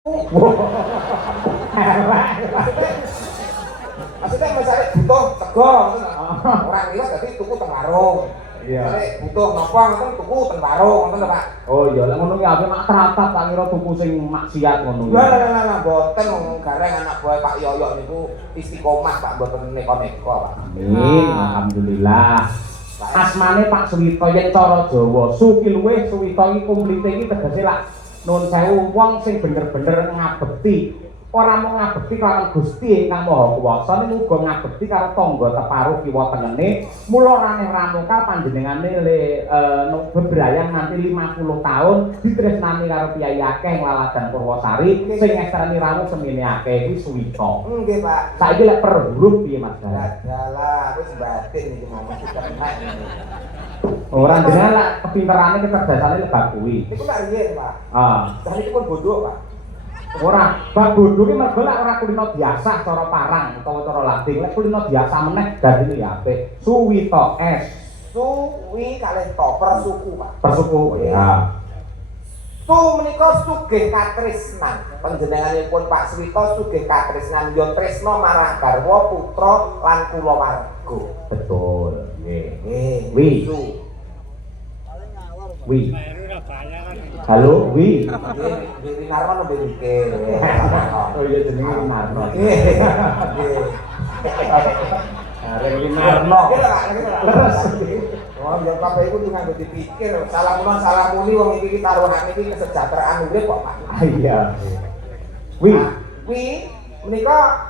Maksudnya misalnya butuh sego, orang liwat jadi tuku teng warung. Iya. Butuh nopo ngoten tuku teng warung, ngoten lho Pak. Oh iya, lek ngono ki aku mak teratat tak kira tuku sing maksiat ngono. Lah mboten wong gareng anak buah Pak Yoyo niku istiqomah Pak mboten neko-neko Pak. Amin, alhamdulillah. Asmane Pak Suwito yen cara Jawa, Suki luwih Suwito iki komplite iki tegese lak nun sewu wong sing bener-bener ngabekti. Ora mung ngabekti karo Gusti Ingkang Maha Kuwasa ning uga ngabekti karo tangga teparuh kiwa tengene. Mula raneh ramuka panjenengane le bebrayan nanti 50 tahun ditresnani karo piyai akeh Laladan Purwosari sing ngestrani rawuh semene akeh kuwi Suwito. Nggih Pak. Saiki lek per huruf piye Mas Dara? Dalah wis batin iki ngomong kena ini. Ora jenengan lek kepinterane kecerdasane lebak kuwi. Niku lak riyen Pak. Saniki pun bodoh Pak. Ora, bab bodho ki mergo lek ora kulino biasa cara parang utawa cara lading, lek kulino biasa meneh dadine ya apik. Suwito S. Suwi kalih to persuku Pak. Persuku ya. Su menika sugih katresnan. Panjenenganipun Pak Suwito sugih katresnan ya tresna marang garwa putra lan kulawarga. Betul. Nggih. Nggih. Wi. Wi. Halo, Wi. Nggih, Rinarno nembe mikir. Oh iya jenenge Rinarno. Nggih. Arek Rinarno. Nggih lah, nggih lah. Leres. Oh, ya kabeh iku kudu nganggo dipikir. Salah muni wong iki taruhan iki kesejahteraan urip kok, Pak. Iya. Wi. Wi menika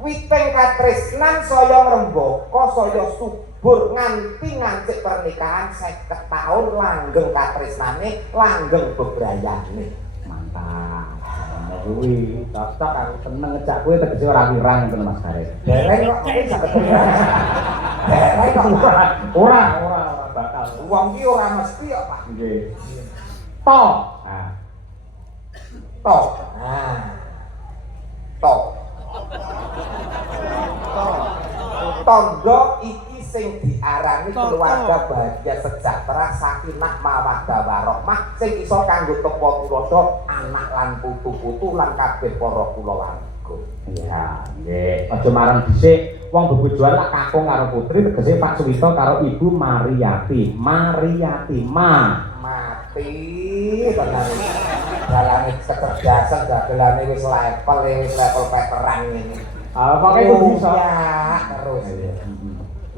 witing katresnan saya ngrembaka saya subur nganti ngancik pernikahan 50 tahun langgeng katresnane langgeng bebrayane. Mantap. Kuwi cocok aku seneng ngejak kowe tegese ora wirang ngoten Mas Garet. Dereng kok mungkin saged dereng kok Ora bakal. wong ki ora mesti kok Pak. Nggih. To. Nah. To. Nah. To. Tangga iki sing diarani keluarga bahagia sejahtera sakinah mawaddah warahmah sing iso kanggo tepa tulodo anak lan putu-putu lan kabeh para kulawarga. Iya, nggih. Aja marang dhisik wong bebojoan lak kakung karo putri tegese Pak Suwito karo Ibu Mariyati. Mariyati Mati tenan. Dalane kecerdasan dagelane wis level veteran ngene. Pokoke kudu bisa. Terus.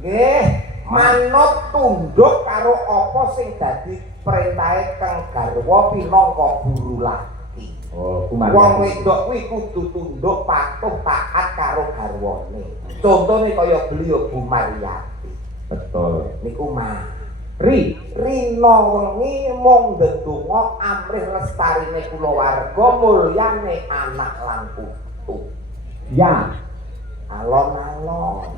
Nggih, manut tunduk karo apa sing dadi perintahe kang garwa pinangka guru laki. Oh, kumari. Wong wedok kuwi kudu tunduk patuh taat karo garwane. Contone kaya beliau Bu Mariyati. Betul. Niku mah Rina wengi mung ndedonga amrih lestarine kulawarga mulyane anak lan putu. Ya. Alon-alon.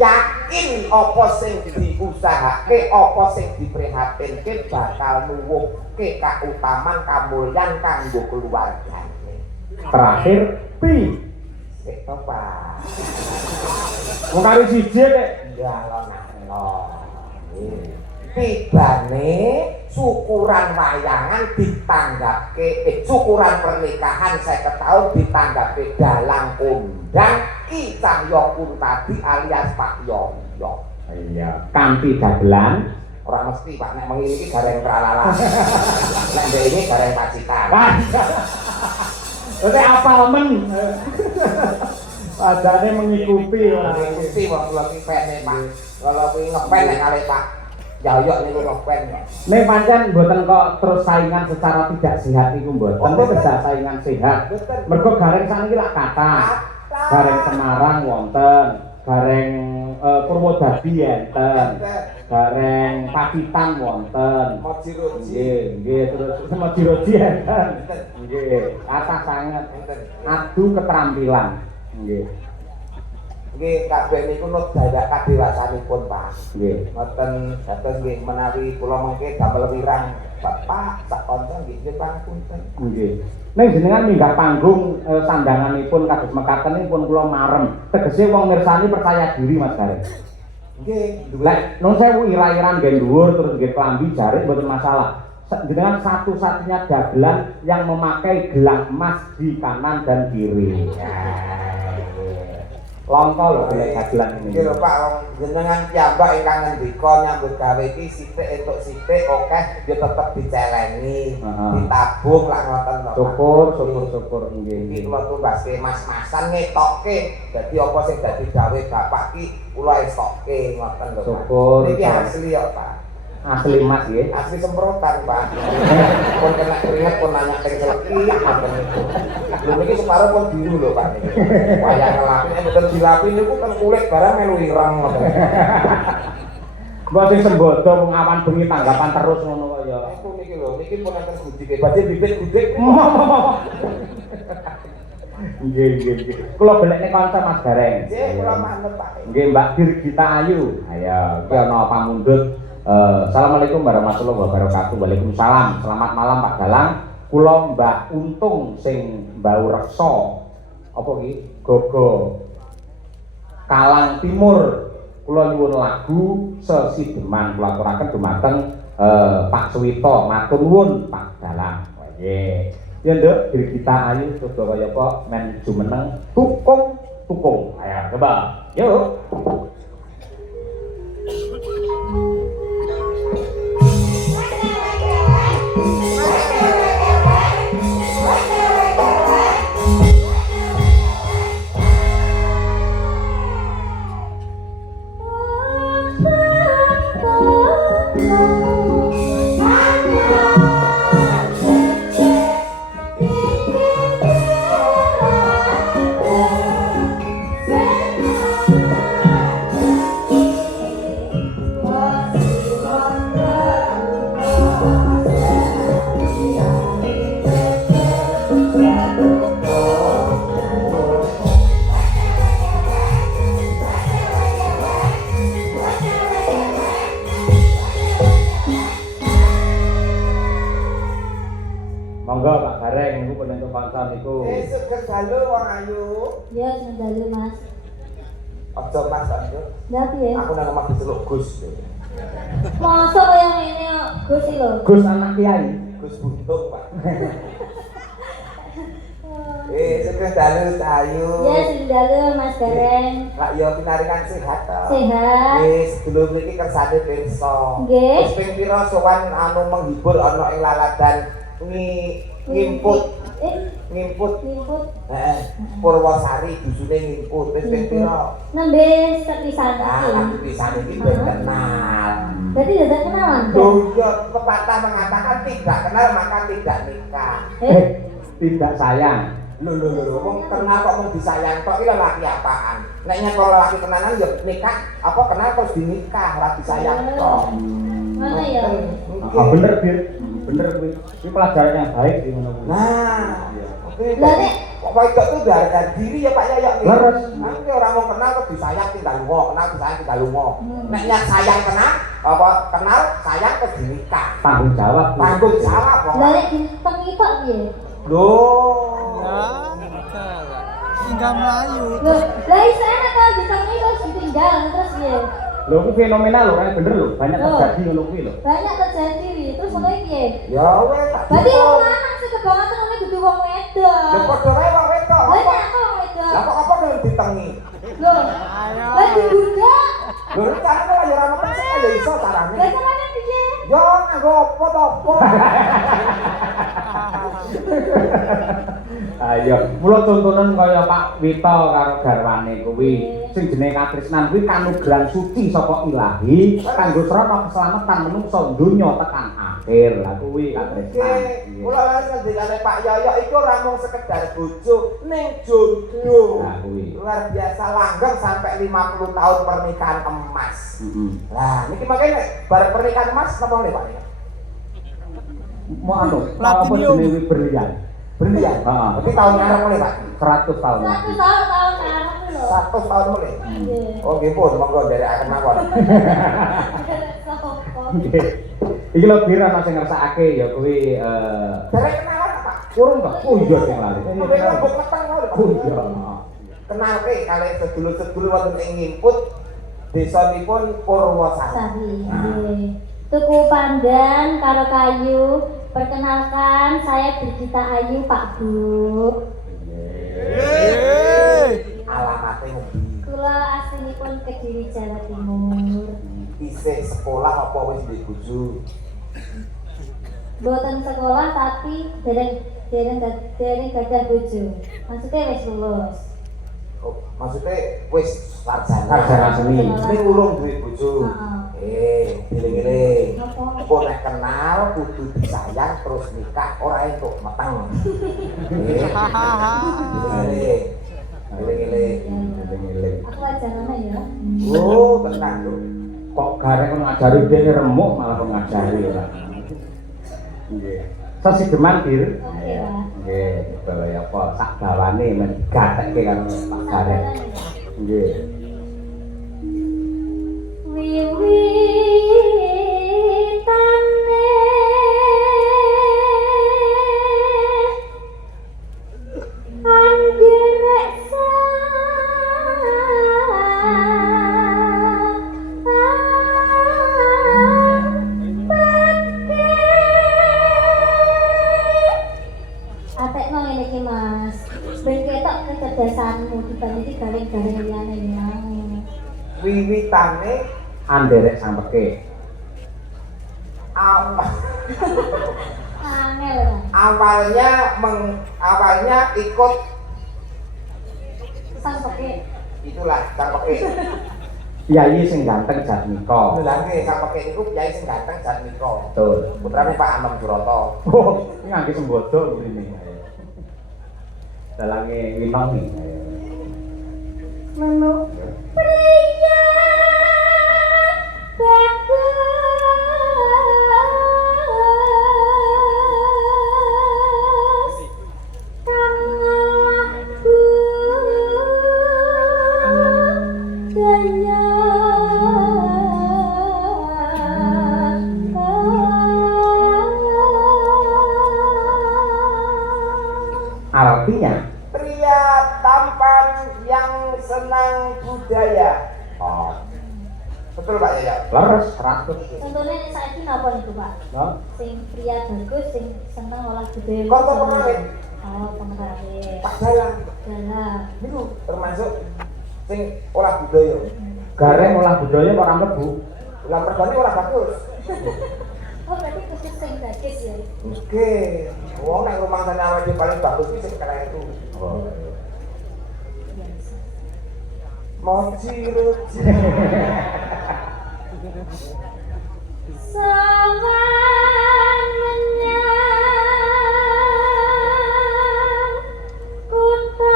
Yakin apa sing diusahake, apa sing diprihatinke bakal nuwuhke kautaman kamulyan kanggo keluargane. Terakhir pi. Sik to, Pak. Wong karo siji nek Ya alon-alon. Tibane syukuran wayangan ditanggapke syukuran pernikahan 50 tahun ditanggapke dalang kondang Ki Cahya Kuntadi alias Pak Yoyo. iya, kanthi dagelan Ora mesti Pak nek mengi iki gareng pralala. Nek ndek ini gareng pacitan. Oke apal men. Padane mengikuti Mesti wong kula ki pene Pak. Kalau kuwi ngepen nek kali Pak Yoyo niku ngepen. Nek pancen mboten kok terus saingan secara tidak sehat niku mboten. Tidak saingan sehat. Mergo gareng saniki lak kathah. Gareng Semarang wonten, gareng Purwodadi enten. Gareng Pacitan wonten. Mojiroji. Nggih, terus Mojiroji enten. Nggih, kathah sanget. Adu keterampilan. Nggih. Nggih, kabeh niku nut dadak kadewasanipun, Pak. Nggih. Ngoten dados nggih menawi kula mengke damel wirang Bapak sak kanca nggih pangapunten. Nggih. Ning jenengan minggah panggung sandanganipun kados mekaten pun kula marem. Tegese wong mirsani percaya diri Mas Garet. Nggih, Lek nun sewu ira-iran nggih dhuwur terus nggih klambi jarik mboten masalah. dengan satu-satunya dagelan yang memakai gelang emas di kanan dan kiri. Longko lho golek dagelan ini. Iki lho Pak, wong jenengan piyambak ingkang ngendika nyambut gawe iki sithik entuk sithik akeh ya tetep diceleni, ditabung lak ngoten lho. Syukur nggih. Iki kula tumbaske mas-masan ngetokke. Dadi apa sing dadi gawe bapak ki kula estokke ngoten lho Pak. Syukur. Niki asli ya Pak. Asli Mas nggih. Asli semprotan Pak. Pun kena keringet pun nanya teng seleki ngoten niku. Lho niki separo pun biru lho Pak niki. Wayah ngelapin betul dilapin niku kan kulit barang melu ireng ngoten. Mbok sing sembodo wong awan bengi tanggapan terus ngono kok ya. Iku niki lho, niki pun enten gudike. Badhe bibit gudik. Nggih. Kula belekne kanca Mas Gareng. Nggih, kula manut Pak. Nggih, Mbak Dirgita Ayu. Ayo, iki ana pamundhut. Assalamualaikum warahmatullahi wabarakatuh. Waalaikumsalam. Selamat malam Pak Galang. Kula Mbak Untung sing mbau reksa. Apa iki? Gogo Kalang Timur. Kula nyuwun lagu Sesideman kula aturaken dumateng Pak Suwito. Matur nuwun Pak Galang. Nggih. Ya Nduk, Dirgita Ayu coba kaya apa men jumeneng tukung. Ayo coba. Yuk. Monggo Pak Gareng niku penentu konser niku. Suger dalu wong ayu. Ya, sing dalu Mas. Aja Mas Anjo. Lah piye? Aku nang omah diceluk Gus. Masa kaya ngene Gus iki lho. Gus anak Kiai. Gus Buntung Pak. Suger dalu ayu. Ya, sing dalu Mas Gareng. Lak yo pinaringan sehat to. Sehat. Sebelum niki kersane pirsa. Nggih. Wis ping pira sowan anu menghibur ana ing laladan ngimput. Ngimput. Heeh. Purwosari dusune ngimput. Wis ping pira? Nembe sepisan Ah, iki. lagi pisan iki ben kenal. Jadi dadak kenalan. Loh, ya pepatah mengatakan tidak kenal maka tidak nikah. Tidak sayang. Loh, wong kenal kok mung disayang tok iki lelaki apaan? Nek nyek lelaki tenanan ya nikah, apa kenal terus dinikah ora disayang tok. Mana ya? Bener, Bir. Bener kuwi. Iki pelajaran yang baik di ngono kuwi. Nah, oke. Lah nek kok wedok tuh harga diri ya Pak Yoyok iki. Leres. Nanti orang mau kenal kok disayang tinggal lunga, kenal disayang tinggal lunga. Nek nyak sayang kenal, apa kenal sayang ke dinikah. Tanggung jawab. Bu. Tanggung jawab kok. lah nek ditengi tok piye? Loh. Tinggal Melayu. Loh, lah iso enak kalau ditengi terus ditinggal terus piye? Lho kuwi fenomenal lho, kan bener lho. Banyak Loh. terjadi ngono kuwi lho. Banyak terjadi terus ngono iki piye? Ya wes tak. Berarti wong lanang sing kebangetan ngene kudu wong wedok. Ya padha wae wong wedok. Lah nek aku wong wedok. Lah kok apa kalau ditengi? Loh. Lah dibudak. Lho carane lah ya ora mesti ya iso carane. Lah carane piye? Yo nganggo apa to apa? Ayo, mula tontonan kaya Pak Wito karo garwane kuwi. Sing jenenge katresnan kuwi kanugrahan suci saka Ilahi kanggo srana keselamatan menungso donya tekan akhir. Lah kuwi katresnan. Kula wis ngendikane Pak Yoyok iku ora mung sekedar bojo ning jodoh. Nah kuwi. Luar biasa langgeng sampai 50 tahun pernikahan emas. Heeh. Lah niki makanya bar pernikahan emas napa nih Pak? Mau anu, apa Platinum. jenenge berlian? Berlian. Heeh. Tapi tahun ngarep mulai Pak. 100 tahun. 100 tahun ngarep lho. 100 tahun mulai. Nggih. Oh nggih pun monggo nderekaken mawon. Sopo? Nggih. Iki lho bir ana sing ngersakake ya kuwi Derek kenalan Pak. kurung to. Oh iya sing lali. Sampai rambut meteng ngono. Oh iya. Kenalke kalih sedulur-sedulur wonten ing Ngimput desanipun Purwosari. Sari. Nggih. tuku pandan karo kayu. Perkenalkan, saya Brigita Ayu, Pak Bu. Alamatnya ngendi? Kula aslinipun Kediri, Jawa Timur. Isih sekolah apa wis duwe bojo? Boten sekolah tapi dereng gadah bojo. Maksudnya wis lulus. Oh, maksudnya wis sarjana. Sarjana seni. Ning urung duwe bojo. Eling-eling. Apa? Kok nek kenal kudu disayang terus nikah ora entuk meteng. Eling-eling. Eling-eling. Aku ajarane ya. Oh, tenan lho. Kok gareng ngajari dene remuk malah ngajari ora. Nggih. Sasideman, Bir. Oke, Pak. Nggih, coba ya apa sak dawane men gatekke karo Pak Gareng. Nggih. Wiwitane anjrek atekno ngene iki Mas. Ben ketok kecerdasanmu dibanding garing-garing liyane ya. Wiwitane Anderek sampeke. Angel kan. awalnya ikut Sampeke. itulah sang peke. Yayi sing ganteng Jatmiko. Lha nggih sang peke niku yai sing ganteng Jatmiko. Betul. Putrane Pak Anom Suroto. Oh, ini ngangge sembodo mrene. Dalange winong iki. Menu pria bagus kamu daya Artinya Pria tampan yang senang budaya. Oh. Betul Pak Yaya? leres 100. contohnya saiki napa niku Pak? No? Sing pria bagus sing seneng olah budaya. Kok kemarin Oh, kemarin. Pak Dalang Dalam. niku termasuk sing olah budaya. Gareng olah budaya kok ora mlebu. Lah mergane ora bagus. Oh, berarti khusus sing bagus ya. Oke. Wong nek rumangsane awake paling bagus iki sing keren itu. Oh. Moci ruci. Sawannya kota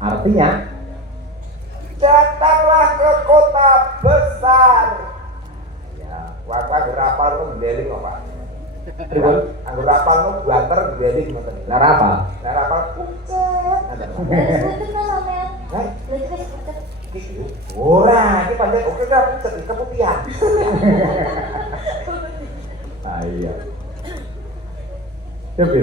Artinya Datanglah ke kota besar. Ya, waktu berapa lu ngedeling kok Pak? pripun? Anggur rapal lu banter ngedeling ngoten. Lara apa? Lah rapal pucet. Ada. Terus itu sampean. Hah? Terus pucet. Iki ora, iki pancen oke ora pucet iki keputihan. Ah iya. Coba.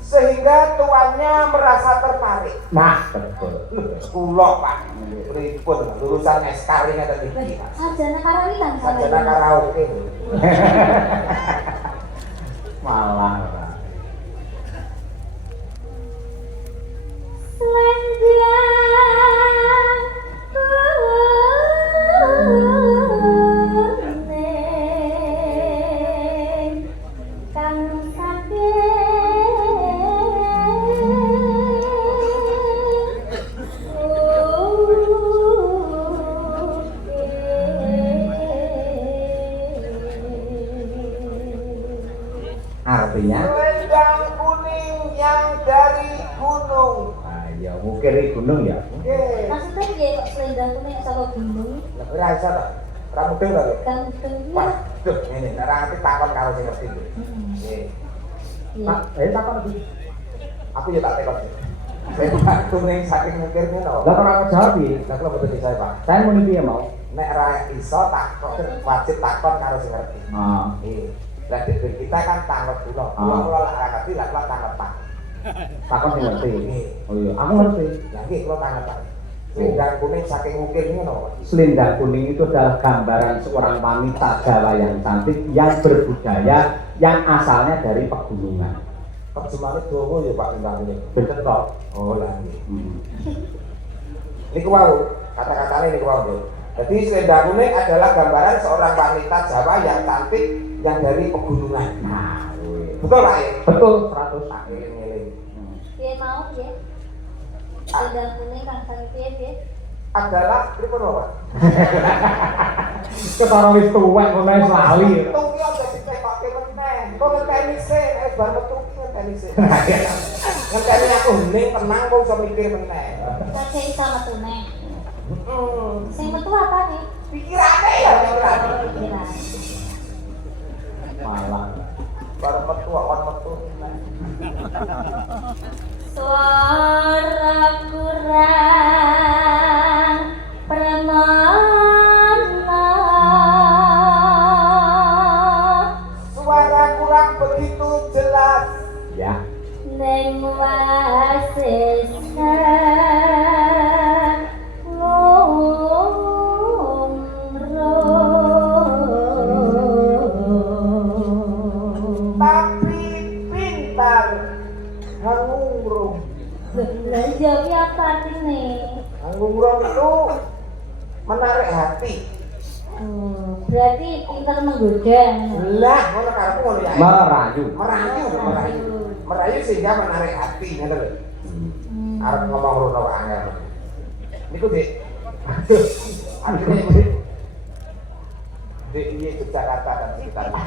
Sehingga tuannya merasa tertarik. Nah, betul. Kula Pak, pripun lulusan SKR ngeten iki. Sarjana karawitan Sarjana karaoke. Malah ora. Artinya Selendang kuning yang dari gunung. ya mungkin di gunung ya. Oke. Maksudnya piye kok selendang kuning saka gunung? Lah ora iso to. Ora mudeng to. Ganteng Waduh, ngene nek ora ngerti takon karo sing ngerti. Nggih. Iya. Takon iki. Aku ya tak tekon. Selendang kuning saking mungkirnya no. Lah ora jawab iki. Lah kula boten saya, Pak. Saya muni piye mau? Nek ra iso takon wajib takon karo sing ngerti. Nggih. Lah dhewe kita kan tanggep kula. Kula lak ra ngerti lah kula tanggep Pak. Takon sing ngerti. Nggih. Oh iya, aku ngerti. Lah nggih kula tanggep Pak. Selendang kuning saking mungkirnya no. Selendang kuning itu adalah gambaran seorang wanita Jawa yang cantik, yang berbudaya, yang asalnya dari pegunungan. Terjemahane dawa ya Pak selendang kuning. Bener toh? Oh lah nggih. Niku wau, kata-katane niku wau nggih. Jadi selendang kuning adalah gambaran seorang wanita Jawa yang cantik yang dari pegunungan. Nah, Betul Pak ya? betul 100. Eling-eling. Piye mau piye? Selendang kuning kang sang piye? Adalah pripun Pak? Ketara wis tuwek ngono wis lali. Untung ki aja dipake meneh. Kok ngenteni sik, bar metu ki ngenteni sik. Ngenteni aku hening tenang kok iso mikir meneh. Kakek isa metune. Sing metu apane? Pikirane ya pikirane. Pikiran. Malah. Bar metu kon metu. Suara kurang permana. Suara kurang begitu jelas. Ya. Neng wasesa ngomong. Tapi pintar hangungrum. Lah jawab apa nih? Hangungrum itu menarik hati. Berarti pintar menggoda. Lah, ngono karepku ngono ya. Merayu. Merayu sehingga menarik hati, ngono lho. Arep ngomong rono kok angel. Niku, Dik. Akhirnya niku, Dik. Dik iya Jakarta dan sekitarnya.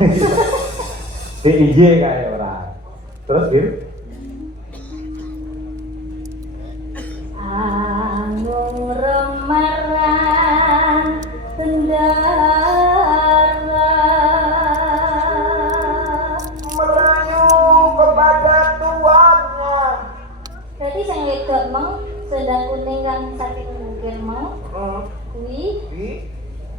DIY kae ora. Terus Bir? Angung remaran bendara Merayu kepada tuannya. berarti sing wedok mau selendang kuning kan saking mungkin mau kuwi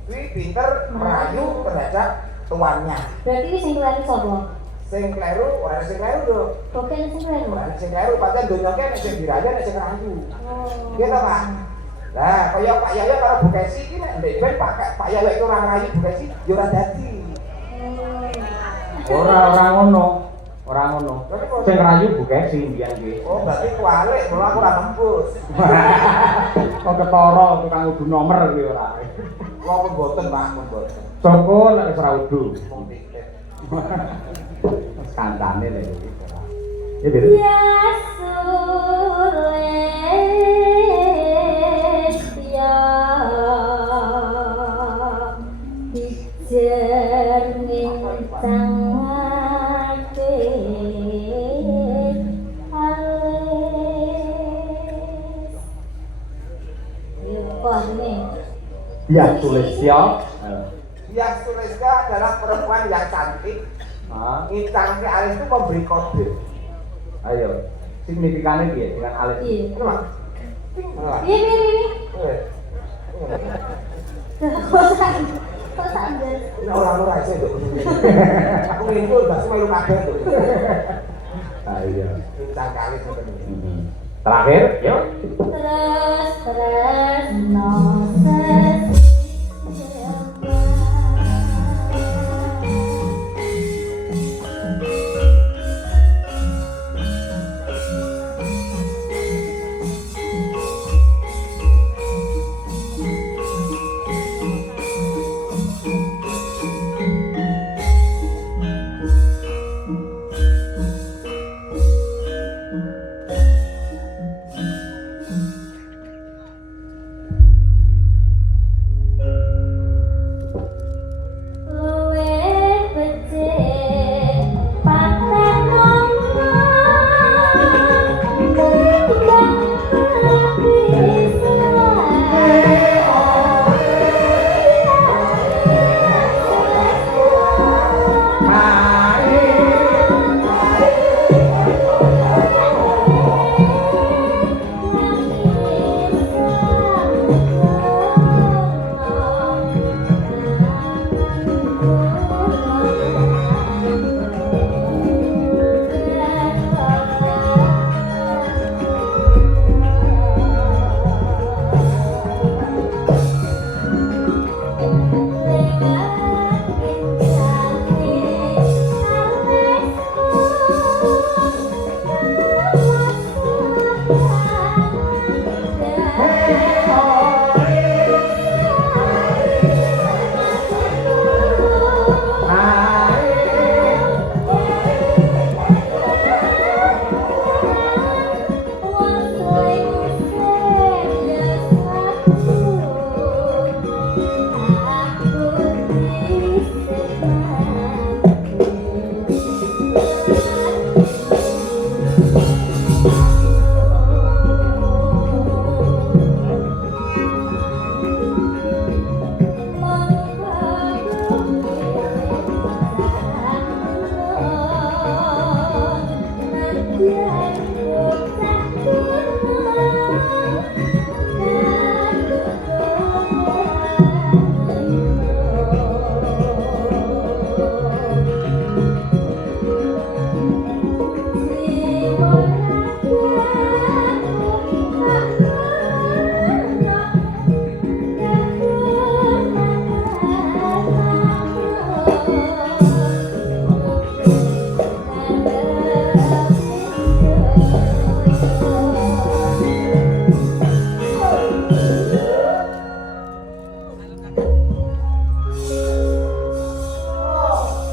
Wi pinter merayu terhadap tuannya. berarti wis sing kleru sapa? Sing kleru, ora sing kleru lho. Bukan sing kleru. Ora sing kleru, pancen donya ki nek sing dirayu nek sing rayu. Oh. Iya ta, Pak? Lah, kaya Pak Yaya karo Bu Kesi iki nek ndek ben Pak Yaya itu ora ngerayu Bu Kesi, ya ora dadi. Ora ngono. Ora ngono. Sing rayu buke sing mbiyen ki. Oh, berarti kualik, mula aku ora tembus. Kok ketara tukang udu nomor kuwi ora. Kula pun boten, Pak, pun boten. Joko nek wis ra udu. Mung titik. Kancane lho iki. Ya Bir. Ya sules ya jernih tangake alis. Yo kok ini. Ya Sulistya. Dia Suleska adalah perempuan yang cantik. Ah, Ngicangke alis itu memberi kode. ayo. Signifikannya piye dengan alis? Iya. Itu, Pak. Iya. Eh, Kok sambil. ini orang-orang aja itu. Aku ngimpul, bahasa melu kabeh itu. Ah iya. Ngicang alis itu. Terakhir, yuk. Terus noses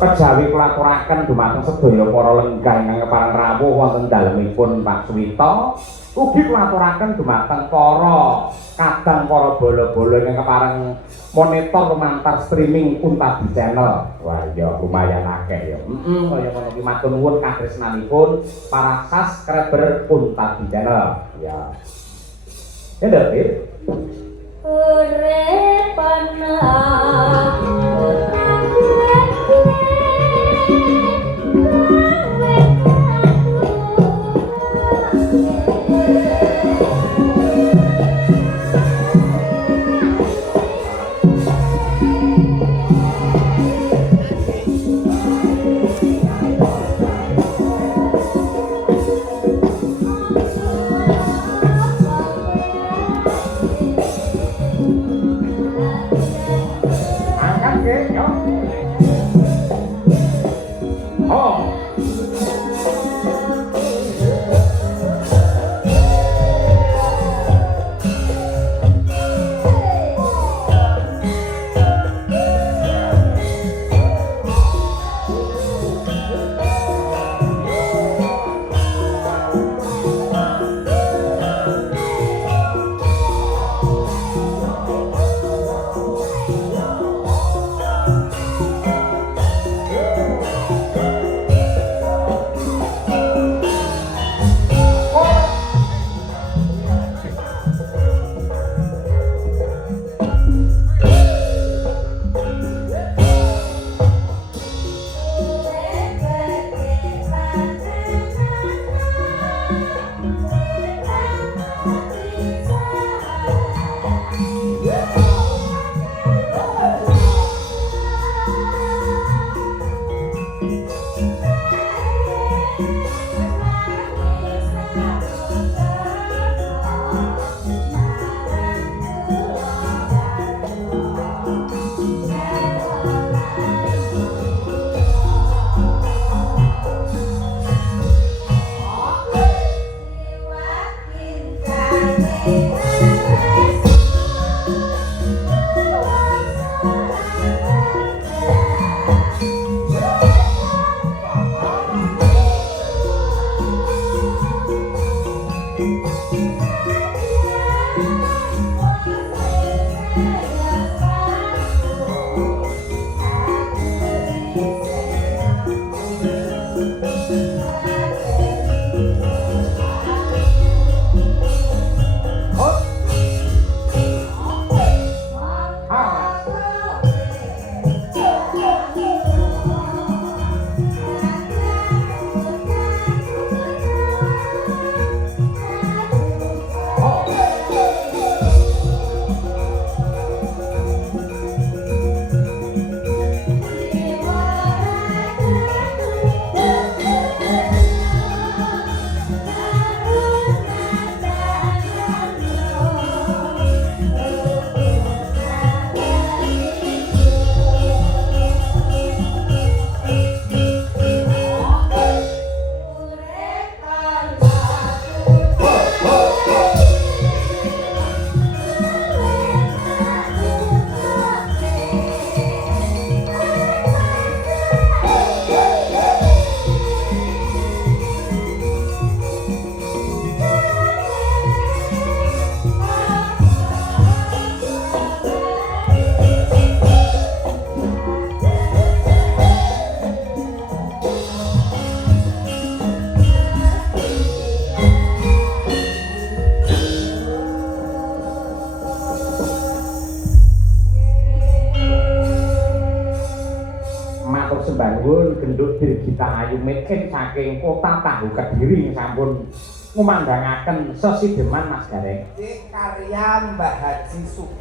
kejawi kula aturaken dumateng sedaya para lenggah ingkang kepareng rawuh wonten dalemipun Pak Suwito, ugi kula aturaken dumateng para kadang para bola-bola ingkang kepareng monitor lumantar streaming Untabi Channel. Wah, ya lumayan akeh ya. Kaya ngono ki matur nuwun katresnanipun para subscriber Untabi Channel. Ya. Ya, David. Urip Angkat ke, yo. Oh. Sembangul gendut Dirgita Ayu Meken saking kota Tahu Kediri sampun ngumandhangaken sesideman Mas Gareng. Karya Mbah Haji Sugeng.